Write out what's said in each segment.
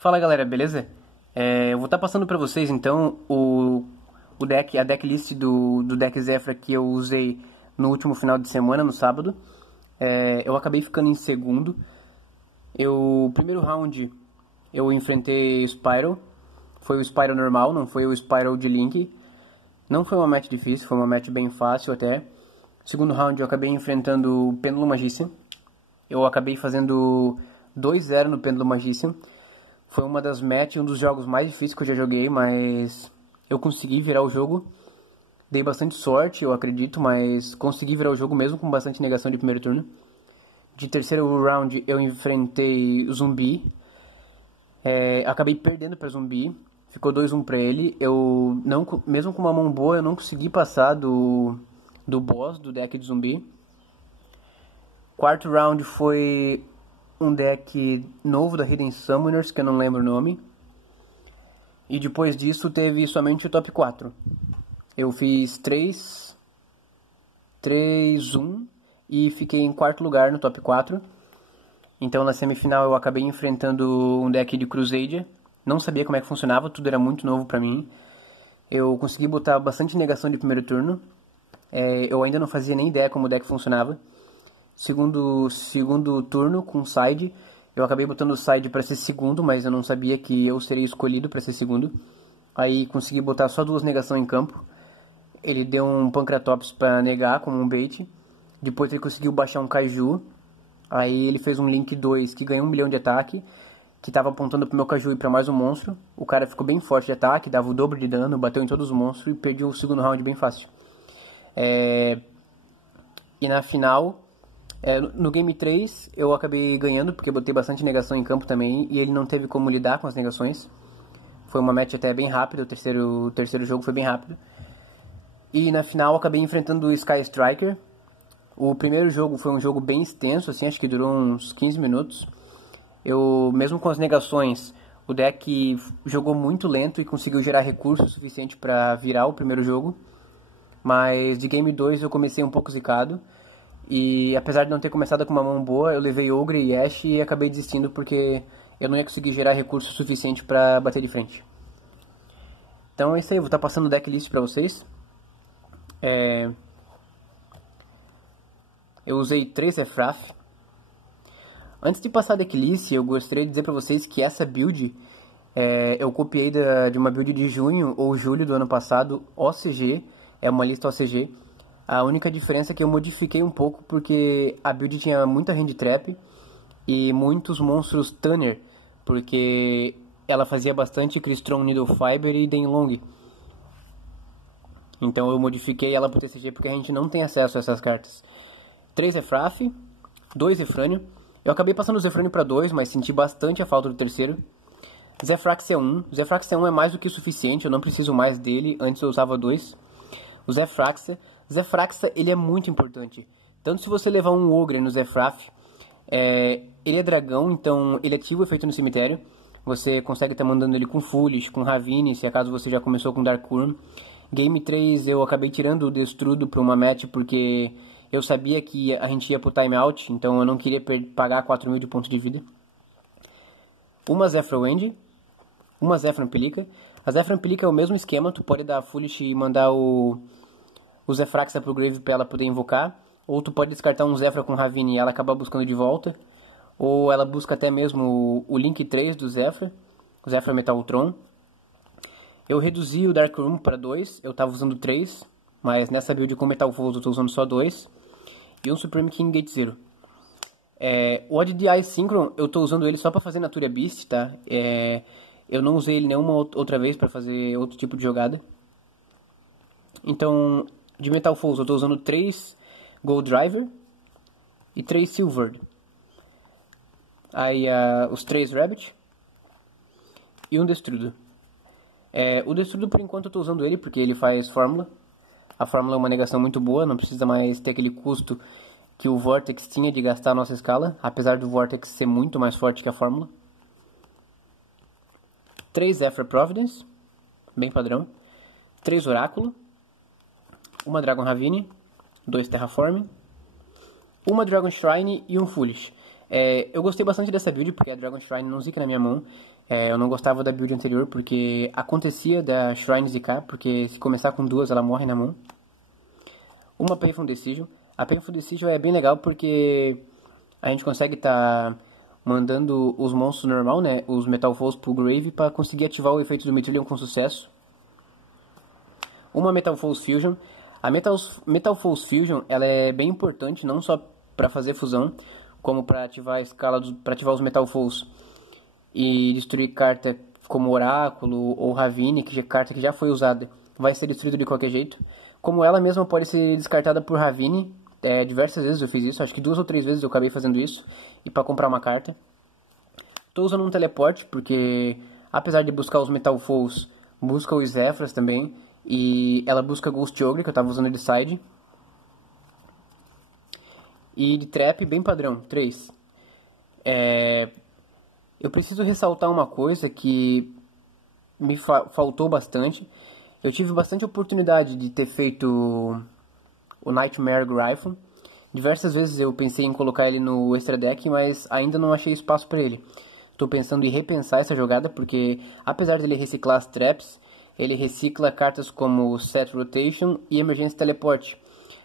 Fala galera, beleza? Eu vou estar passando para vocês então a decklist do deck Zefra que eu usei no último final de semana, no sábado. Eu acabei ficando em segundo. O primeiro round eu enfrentei Spyro. Foi o Spyro normal, não foi o Spyro de Link. Não foi uma match difícil, foi uma match bem fácil até. Segundo round eu acabei enfrentando o Pêndulo Magician. Eu acabei fazendo 2-0 no Pêndulo Magician. Foi uma das matches, um dos jogos mais difíceis que eu já joguei, mas eu consegui virar o jogo. Dei bastante sorte, eu acredito, mas consegui virar o jogo mesmo com bastante negação de primeiro turno. De terceiro round eu enfrentei o Zumbi. Acabei perdendo para Zumbi. Ficou 2-1 para ele. Mesmo com uma mão boa, eu não consegui passar do boss do deck de Zumbi. Quarto round foi um deck novo da Hidden Summoners, que eu não lembro o nome. E depois disso teve somente o top 4. Eu fiz 3-1 e fiquei em quarto lugar no top 4. Então na semifinal eu acabei enfrentando um deck de Crusader. Não sabia como é que funcionava, tudo era muito novo pra mim. Eu consegui botar bastante negação de primeiro turno. Eu ainda não fazia nem ideia como o deck funcionava. Segundo turno com side, eu acabei botando o side para ser segundo, mas eu não sabia que eu seria escolhido para ser segundo. Aí consegui botar só 2 negações em campo. Ele deu um Pancratops para negar como um bait. Depois ele conseguiu baixar um Kaiju. Aí ele fez um Link 2 que ganhou 1 milhão de ataque, que estava apontando pro meu Kaiju e para mais um monstro. O cara ficou bem forte de ataque, dava o dobro de dano, bateu em todos os monstros e perdi o segundo round bem fácil. E na final, no Game 3, eu acabei ganhando, porque botei bastante negação em campo também, e ele não teve como lidar com as negações. Foi uma match até bem rápida, o terceiro jogo foi bem rápido. E na final, eu acabei enfrentando o Sky Striker. O primeiro jogo foi um jogo bem extenso, assim, acho que durou uns 15 minutos. Mesmo com as negações, o deck jogou muito lento e conseguiu gerar recursos suficiente para virar o primeiro jogo. Mas de Game 2 eu comecei um pouco zicado. E apesar de não ter começado com uma mão boa, eu levei Ogre e Ash e acabei desistindo porque eu não ia conseguir gerar recurso suficiente para bater de frente. Então é isso aí, eu vou estar passando o decklist para vocês. Eu usei 3 Zefraf. Antes de passar a decklist, eu gostaria de dizer para vocês que essa build eu copiei de uma build de junho ou julho do ano passado, OCG, é uma lista OCG. A única diferença é que eu modifiquei um pouco porque a build tinha muita hand trap e muitos monstros Tunner, porque ela fazia bastante Crystron, Needle Fiber e Denlong. Então eu modifiquei ela pro TCG porque a gente não tem acesso a essas cartas. 3 Zefraf, 2 Zefrânio. Eu acabei passando o Zefrânio para 2, mas senti bastante a falta do terceiro. Zefraxia 1. Zefraxia 1 é mais do que o suficiente, eu não preciso mais dele, antes eu usava 2. O Zefraxia, ele é muito importante. Tanto se você levar um Ogre no Zefraf, ele é dragão, então ele ativa o efeito no cemitério. Você consegue estar mandando ele com Foolish, com Ravine, se acaso você já começou com Dark Worm. Game 3 eu acabei tirando o Destrudo para uma match porque eu sabia que a gente ia pro timeout, então eu não queria pagar 4.000 de pontos de vida. Uma Zefra Wind, uma Zefra Ampelica. A Zefra Ampelica é o mesmo esquema, tu pode dar Foolish e mandar o Zefraxia pro Grave pra ela poder invocar, ou tu pode descartar um Zefra com Ravine e ela acabar buscando de volta, ou ela busca até mesmo o Link 3 do Zefra, o Zefra Metaltron. Eu reduzi o Dark Room para 2, eu tava usando 3, mas nessa build com Metal Foes eu tô usando só 2, e um Supreme King Gate Zero. O ODDI Synchron, eu tô usando ele só pra fazer Natura Beast, tá? Eu não usei ele nenhuma outra vez pra fazer outro tipo de jogada. Então, de Metal Foes eu tô usando 3 Gold Driver e 3 Silver. Aí os 3 Rabbit e um Destrudo. O Destrudo por enquanto eu tô usando ele porque ele faz Fórmula. A Fórmula é uma negação muito boa, não precisa mais ter aquele custo que o Vortex tinha de gastar a nossa escala, apesar do Vortex ser muito mais forte que a Fórmula. 3 Zefra Providence, bem padrão. 3 Oráculo. Uma Dragon Ravine, 2 Terraform, uma Dragon Shrine e um Foolish. Eu gostei bastante dessa build porque a Dragon Shrine não zica na minha mão. Eu não gostava da build anterior porque acontecia da Shrine zicar, porque se começar com duas ela morre na mão. Uma Painful Decision. A Painful Decision é bem legal porque a gente consegue estar mandando os monstros normal, né, os Metal Foes pro Grave para conseguir ativar o efeito do Metrillion com sucesso. Uma Metal Foes Fusion. A Metal Foes Fusion ela é bem importante, não só para fazer fusão, como para ativar a escala para ativar os Metal Foes e destruir carta como Oráculo ou Ravine, que é carta que já foi usada, vai ser destruída de qualquer jeito. Como ela mesma pode ser descartada por Ravine, diversas vezes eu fiz isso, acho que 2 ou 3 vezes eu acabei fazendo isso, e para comprar uma carta. Estou usando um teleporte, porque apesar de buscar os Metal Foes, busca os Zephyrs também, e ela busca Ghost Ogre, que eu estava usando de side. E de trap, bem padrão, 3. Eu preciso ressaltar uma coisa que me faltou bastante. Eu tive bastante oportunidade de ter feito o Nightmare Gryphon. Diversas vezes eu pensei em colocar ele no extra deck, mas ainda não achei espaço para ele. Estou pensando em repensar essa jogada, porque apesar dele reciclar as traps, ele recicla cartas como Set Rotation e Emergência Teleport.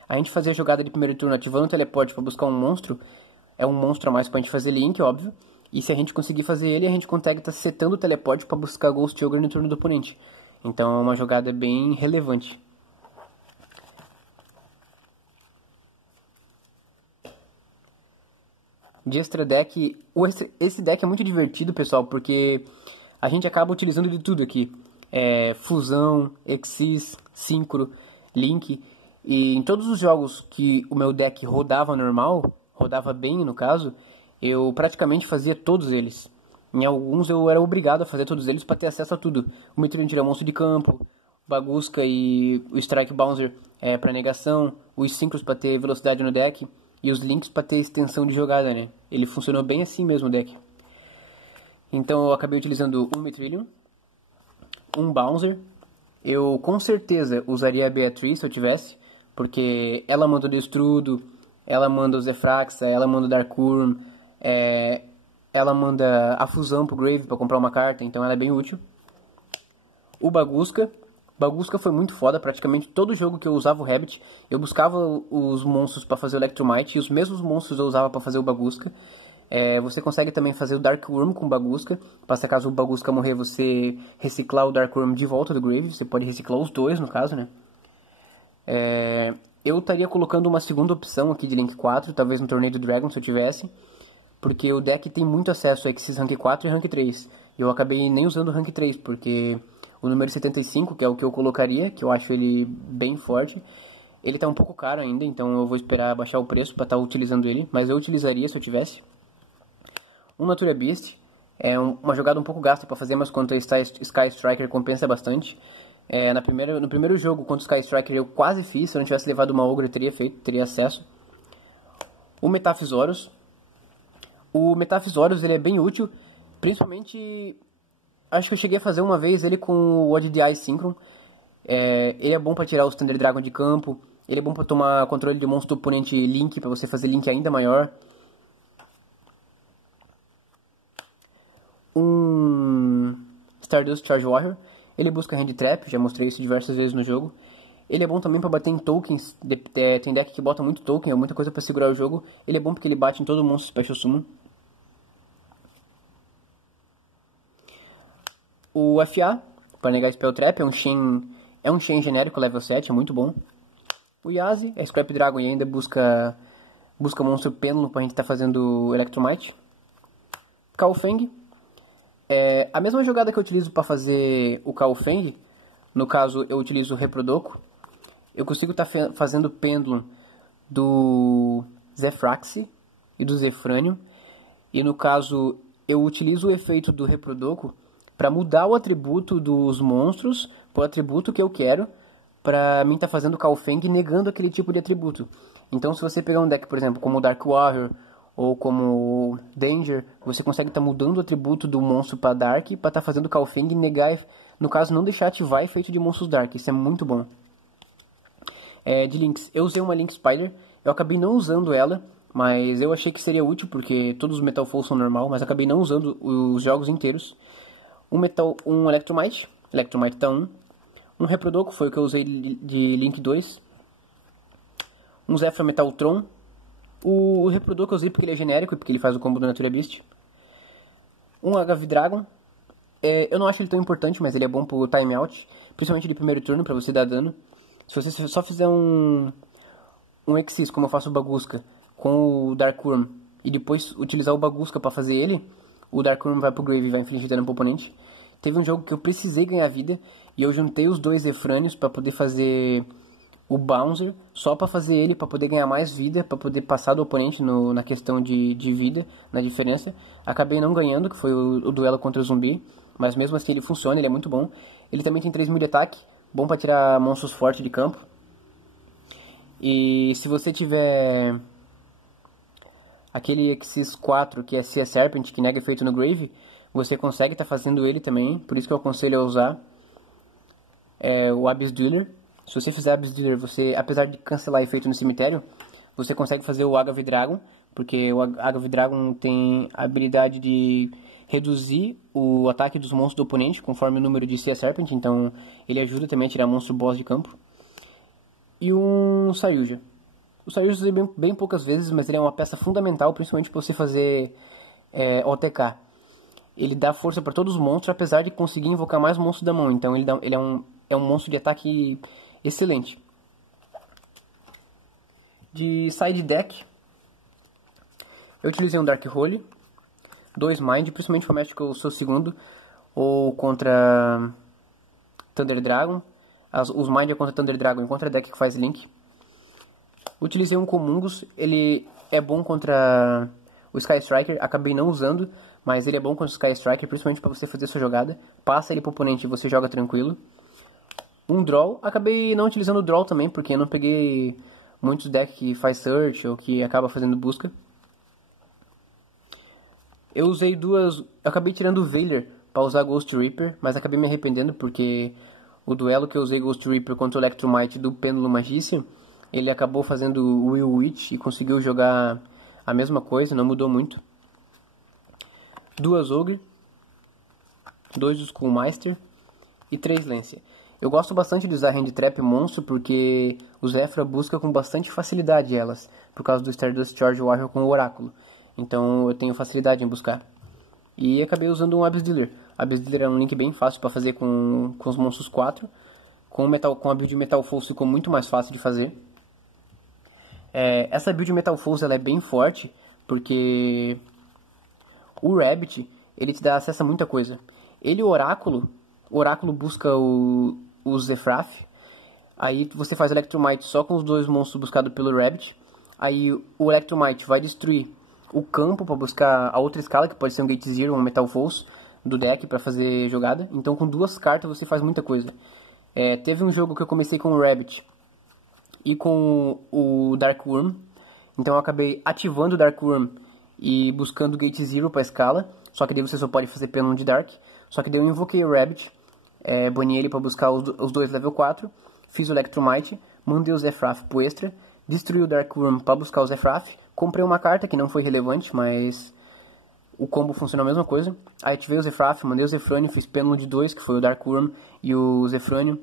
A gente fazer a jogada de primeiro turno ativando o teleporte para buscar um monstro, é um monstro a mais para a gente fazer link, óbvio. E se a gente conseguir fazer ele, a gente consegue estar setando o teleporte para buscar Ghost Ogre no turno do oponente. Então é uma jogada bem relevante. De extra deck, esse deck é muito divertido, pessoal, porque a gente acaba utilizando de tudo aqui. Fusão, Exis, Synchro, Link. E em todos os jogos que o meu deck rodava normal, rodava bem no caso, eu praticamente fazia todos eles. Em alguns eu era obrigado a fazer todos eles para ter acesso a tudo. O Metrillion tira monstro de campo, Bagusca e o Strike Bouncer para negação, os Synchros para ter velocidade no deck e os Links para ter extensão de jogada, né? Ele funcionou bem assim mesmo o deck. Então eu acabei utilizando um Metrillion, um Bouncer. Eu com certeza usaria a Beatriz se eu tivesse, porque ela manda o Destrudo, ela manda o Zefraxa, ela manda o Darkworm, ela manda a fusão pro Grave para comprar uma carta, então ela é bem útil. O Bagusca foi muito foda, praticamente todo jogo que eu usava o Rabbit, eu buscava os monstros para fazer o Electromite, e os mesmos monstros eu usava para fazer o Bagusca. Você consegue também fazer o Darkworm com o Bagusca, para se caso o Bagusca morrer, você reciclar o Darkworm de volta do Grave, você pode reciclar os dois no caso, né? Eu estaria colocando uma segunda opção aqui de Link 4, talvez no Torneio do Dragon se eu tivesse, porque o deck tem muito acesso a esses Rank 4 e Rank 3. E eu acabei nem usando o Rank 3, porque o número 75, que é o que eu colocaria, que eu acho ele bem forte, ele tá um pouco caro ainda, então eu vou esperar baixar o preço para estar utilizando ele, mas eu utilizaria se eu tivesse. Um Natura Beast, é uma jogada um pouco gasta para fazer, mas contra Sky Striker compensa bastante. No primeiro jogo contra o Sky Striker eu quase fiz, se eu não tivesse levado uma Ogre eu teria acesso. O Metaphysorius. O Metaphysorius ele é bem útil, principalmente, acho que eu cheguei a fazer uma vez ele com o ODDI Synchron. Ele é bom para tirar o Thunder Dragon de campo, ele é bom para tomar controle de monstro do oponente Link, para você fazer Link ainda maior. Um Stardust Charge Warrior, ele busca Hand Trap, já mostrei isso diversas vezes no jogo. Ele é bom também para bater em tokens, tem deck que bota muito token, é muita coisa para segurar o jogo. Ele é bom porque ele bate em todo monstro Special Summon. O FA, para negar Spell Trap, é um Shen genérico level 7, é muito bom. O Yazi é Scrap Dragon e ainda busca monstro pêndulo pra gente estar fazendo Electromite. Kaofeng, a mesma jogada que eu utilizo para fazer o Kaofeng, no caso eu utilizo o Reprodoco, eu consigo estar fazendo pêndulo do Zefraxi e do Zefranium, e no caso eu utilizo o efeito do Reprodoco para mudar o atributo dos monstros para o atributo que eu quero, para mim estar fazendo Kaofeng negando aquele tipo de atributo. Então se você pegar um deck, por exemplo, como o Dark Warrior ou como Danger, você consegue estar mudando o atributo do monstro para Dark para estar fazendo Kaofeng e negar, no caso não deixar ativar efeito de monstros Dark, isso é muito bom. De Links, eu usei uma Link Spider, eu acabei não usando ela, mas eu achei que seria útil porque todos os Metal Foes são normal, mas acabei não usando os jogos inteiros. um Electromite tá 1. Um Reprodoco, foi o que eu usei de Link 2. Um Zephyr Metaltron. O Reprodoco eu usei porque ele é genérico e porque ele faz o combo do Natura Beast. Um HV Dragon. Eu não acho ele tão importante, mas ele é bom pro timeout. Principalmente de primeiro turno, pra você dar dano. Se você só fizer um Exis, como eu faço o Bagusca, com o Dark Worm, e depois utilizar o Bagusca pra fazer ele, o Dark Worm vai pro Grave e vai infligir dano pro oponente. Teve um jogo que eu precisei ganhar vida, e eu juntei os dois Zefranios pra poder fazer o Bouncer, só pra fazer ele, pra poder ganhar mais vida, pra poder passar do oponente na questão de vida, na diferença. Acabei não ganhando, que foi o duelo contra o zumbi, mas mesmo assim ele funciona, ele é muito bom. Ele também tem 3.000 de ataque, bom pra tirar monstros fortes de campo. E se você tiver aquele Exis 4, que é Sea Serpent, que nega efeito no Grave, você consegue estar fazendo ele também, por isso que eu aconselho a usar o Abyss Dweller. Se você fizer Abyss Dweller, você, apesar de cancelar efeito no cemitério, você consegue fazer o HV Dragon, porque o HV Dragon tem a habilidade de reduzir o ataque dos monstros do oponente conforme o número de Sea Serpent, então ele ajuda também a tirar monstro boss de campo. E um Sayuja. O Sayuja eu usei bem poucas vezes, mas ele é uma peça fundamental, principalmente para você fazer OTK. Ele dá força para todos os monstros, apesar de conseguir invocar mais monstros da mão, então ele é um monstro de ataque excelente. De side deck, eu utilizei um Dark Hole, 2 Mind, principalmente para match que eu sou segundo, ou contra Thunder Dragon. Os Mind é contra Thunder Dragon e contra deck que faz Link. Utilizei um Comungus, ele é bom contra o Sky Striker, acabei não usando, mas ele é bom contra o Sky Striker, principalmente para você fazer sua jogada. Passa ele pro oponente e você joga tranquilo. Um Draw, acabei não utilizando o Draw também, porque eu não peguei muitos decks que faz Search ou que acaba fazendo busca. Eu usei acabei tirando o Veiler para usar Ghost Reaper, mas acabei me arrependendo porque o duelo que eu usei Ghost Reaper contra o Electromite do Pêndulo Magician, ele acabou fazendo o Will Witch e conseguiu jogar a mesma coisa, não mudou muito. 2 Ogre, 2 Skullmeister e 3 Lancia. Eu gosto bastante de usar Hand Trap Monstro porque o Zefra busca com bastante facilidade elas, por causa do Stardust Charge Warrior com o Oráculo. Então eu tenho facilidade em buscar. E acabei usando um Abyss Dealer. Abyss Dealer é um link bem fácil para fazer com os monstros 4. Com a build Metal Force ficou muito mais fácil de fazer. Essa build Metal Force ela é bem forte, porque o Rabbit ele te dá acesso a muita coisa. O Oráculo busca o Zefraf. Aí você faz Electromite só com os 2 monstros buscados pelo Rabbit. Aí o Electromite vai destruir o campo para buscar a outra escala, que pode ser um Gate Zero ou um Metal Force do deck para fazer jogada. Então com 2 cartas você faz muita coisa. Teve um jogo que eu comecei com o Rabbit e com o Dark Worm. Então eu acabei ativando o Dark Worm e buscando o Gate Zero para escala. Só que daí você só pode fazer Penum de Dark. Só que daí eu invoquei o Rabbit, banei ele para buscar os 2 level 4. Fiz o Electromite, mandei o Zefraf pro extra. Destruí o Dark Worm para buscar o Zefraf. Comprei uma carta que não foi relevante, mas o combo funcionou a mesma coisa. Aí ativei o Zefraf, mandei o Zefrânio, fiz Penum de 2, que foi o Dark Worm e o Zefrânio.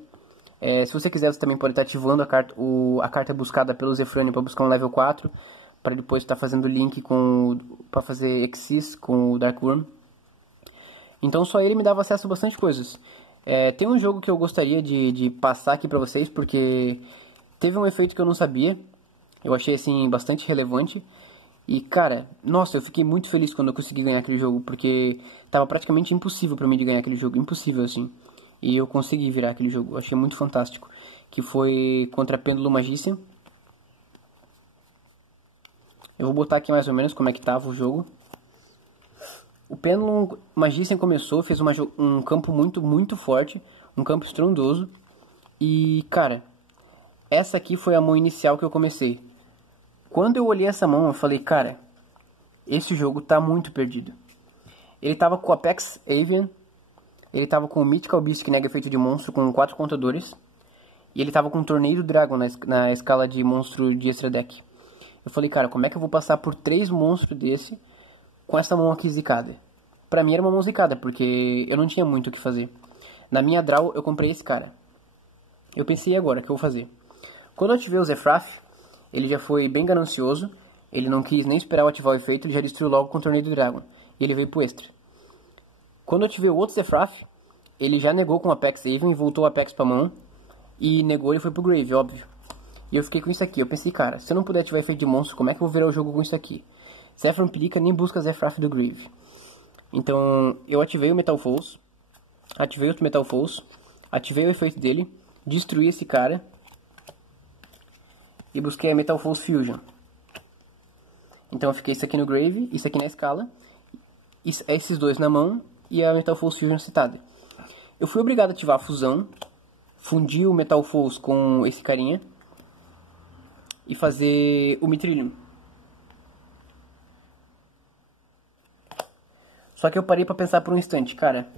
Se você quiser, você também pode estar ativando a carta buscada pelo Zefrânio para buscar um level 4. Para depois estar fazendo link para fazer Exis com o Dark Worm. Então só ele me dava acesso a bastante coisas. Tem um jogo que eu gostaria de passar aqui para vocês, porque teve um efeito que eu não sabia. Eu achei assim bastante relevante. E cara, nossa, eu fiquei muito feliz quando eu consegui ganhar aquele jogo, porque tava praticamente impossível pra mim de ganhar aquele jogo, impossível assim. E eu consegui virar aquele jogo, eu achei muito fantástico. Que foi contra Pêndulo Magician. Eu vou botar aqui mais ou menos como é que tava o jogo. O Pêndulo Magician começou, fez um campo muito forte, um campo estrondoso. E cara, essa aqui foi a mão inicial que eu comecei. Quando eu olhei essa mão, eu falei, cara, esse jogo tá muito perdido. Ele tava com o Apex Avian, ele tava com o Mythical Beast que nega efeito de monstro com 4 contadores, e ele tava com o Torneio Dragon na escala de monstro de extra deck. Eu falei, cara, como é que eu vou passar por 3 monstros desse com essa mão aqui zicada? pra mim era uma mão zicada, porque eu não tinha muito o que fazer. Na minha draw, eu comprei esse cara. Eu pensei, agora, o que eu vou fazer? Quando eu ativei o Zefraf, ele já foi bem ganancioso. Ele não quis nem esperar eu ativar o efeito, ele já destruiu logo com o Torneio do Dragon. E ele veio pro extra. Quando eu ativei o outro Zefraf, ele já negou com o Apex Even e voltou o Apex pra mão. E negou e foi pro Grave, óbvio. E eu fiquei com isso aqui. Eu pensei, cara, se eu não puder ativar efeito de monstro, como é que eu vou virar o jogo com isso aqui? Zephyr Pilica nem busca Zefraf do Grave. Então, eu ativei o Metal Falls. Ativei outro Metal Falls. Ativei o efeito dele. Destruí esse cara. E busquei a Metal Falls Fusion. Então eu fiquei isso aqui no Grave, isso aqui na escala. Esses dois na mão e a Metal Falls Fusion citada. Eu fui obrigado a ativar a fusão. Fundir o Metal Falls com esse carinha. E fazer o Mitrillium. Só que eu parei pra pensar por um instante, cara.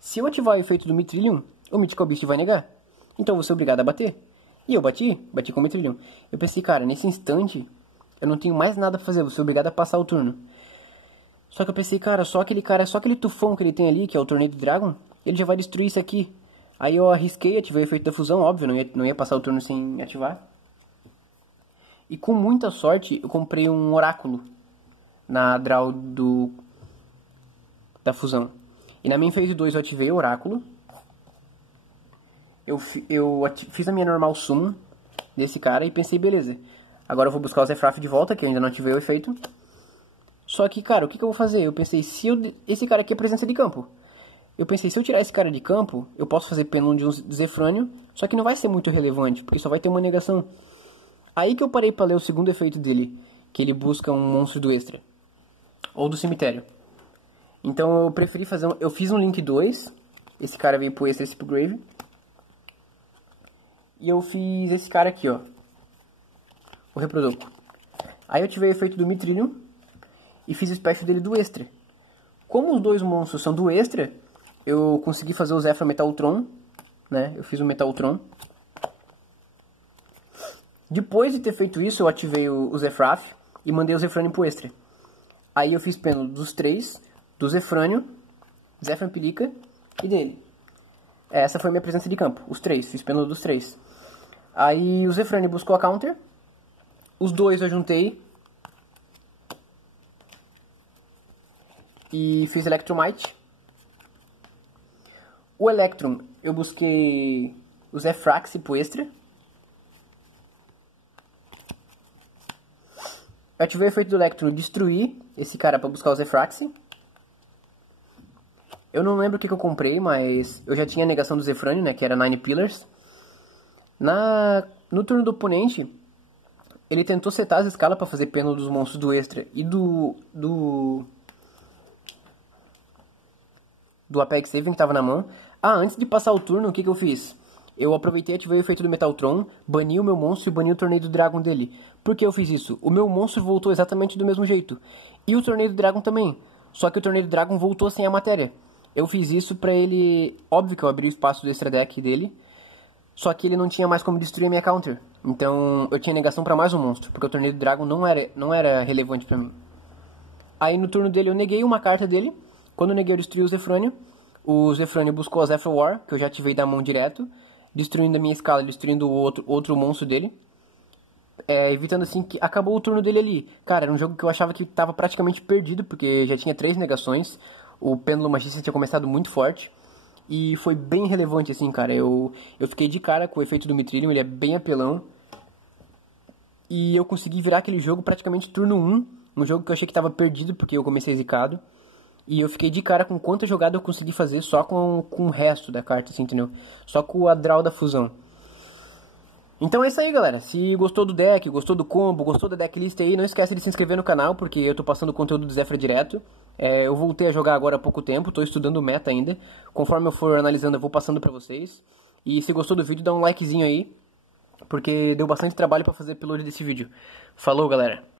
Se eu ativar o efeito do Mitrillium, o Mythical Beast vai negar. Então eu vou ser obrigado a bater. E eu bati com o Mitrillium. Eu pensei, cara, nesse instante, eu não tenho mais nada pra fazer, vou ser obrigado a passar o turno. Só que eu pensei, cara, só aquele tufão que ele tem ali, que é o Torneio do Dragon, ele já vai destruir isso aqui. Aí eu arrisquei, ativei o efeito da fusão, óbvio, não ia passar o turno sem ativar. E com muita sorte, eu comprei um oráculo na draw da fusão. E na minha phase 2 eu ativei o oráculo. Eu fiz a minha normal summon desse cara e pensei, beleza. Agora eu vou buscar o Zefraf de volta, que eu ainda não ativei o efeito. Só que, cara, o que eu vou fazer? Eu pensei, esse cara aqui é presença de campo. Eu pensei, se eu tirar esse cara de campo, eu posso fazer pêndulo de um Zefrânio, só que não vai ser muito relevante, porque só vai ter uma negação. Aí que eu parei pra ler o segundo efeito dele, que ele busca um monstro do extra. Ou do cemitério. Então eu preferi fazer eu fiz um Link 2, esse cara veio pro extra, esse pro Grave. E eu fiz esse cara aqui, ó. O Reproduco. Aí eu ativei o efeito do Mitrillium e fiz o special dele do extra. Como os dois monstros são do extra, eu consegui fazer o Zephyr Metaltron, né? Eu fiz o Metaltron. Depois de ter feito isso, eu ativei o Zefraf e mandei o Zefrânio pro extra. Aí eu fiz pêndulo dos três, do Zefrânio, Zephyr Pilica e dele. Essa foi minha presença de campo, os três, fiz pêndulo dos três. Aí o Zefrânio buscou a counter, os dois eu juntei e fiz Electromite. O Electrum eu busquei o Zefrax pro extra. Eu ativei o efeito do Electrum, destruí esse cara pra buscar o Zefrax. Eu não lembro o que eu comprei, mas eu já tinha a negação do Zefrânio, né, que era 9 Pillars. No turno do oponente, ele tentou setar as escalas pra fazer pêndulo dos monstros do extra e do Apex Even que tava na mão. Antes de passar o turno, o que eu fiz? Eu aproveitei e ativei o efeito do Metaltron, bani o meu monstro e bani o Torneio do Dragon dele. Por que eu fiz isso? O meu monstro voltou exatamente do mesmo jeito. E o Torneio do Dragon também. Só que o Torneio do Dragon voltou sem a matéria. Eu fiz isso pra ele... Óbvio que eu abri o espaço do extra deck dele. Só que ele não tinha mais como destruir a minha counter. Então eu tinha negação pra mais um monstro. Porque o Torneio do Dragon não era relevante pra mim. Aí no turno dele eu neguei uma carta dele. Quando eu neguei eu destruí o Zefrânio. O Zefrânio buscou a Zephyr War, que eu já ativei da mão direto. Destruindo a minha escala, destruindo o outro monstro dele. Evitando assim que acabou o turno dele ali. Cara, era um jogo que eu achava que tava praticamente perdido, porque já tinha 3 negações. O Pêndulo Magista tinha começado muito forte. E foi bem relevante assim, cara. Eu fiquei de cara com o efeito do Mitrillium, ele é bem apelão. E eu consegui virar aquele jogo praticamente turno 1. Um jogo que eu achei que tava perdido, porque eu comecei zicado. E eu fiquei de cara com quanta jogada eu consegui fazer só com o resto da carta, assim, entendeu? Só com a draw da fusão. Então é isso aí, galera. Se gostou do deck, gostou do combo, gostou da decklist aí, não esquece de se inscrever no canal, porque eu tô passando conteúdo do Zephyr direto. Eu voltei a jogar agora há pouco tempo, tô estudando o meta ainda. Conforme eu for analisando, eu vou passando pra vocês. E se gostou do vídeo, dá um likezinho aí, porque deu bastante trabalho pra fazer pelo desse vídeo. Falou, galera!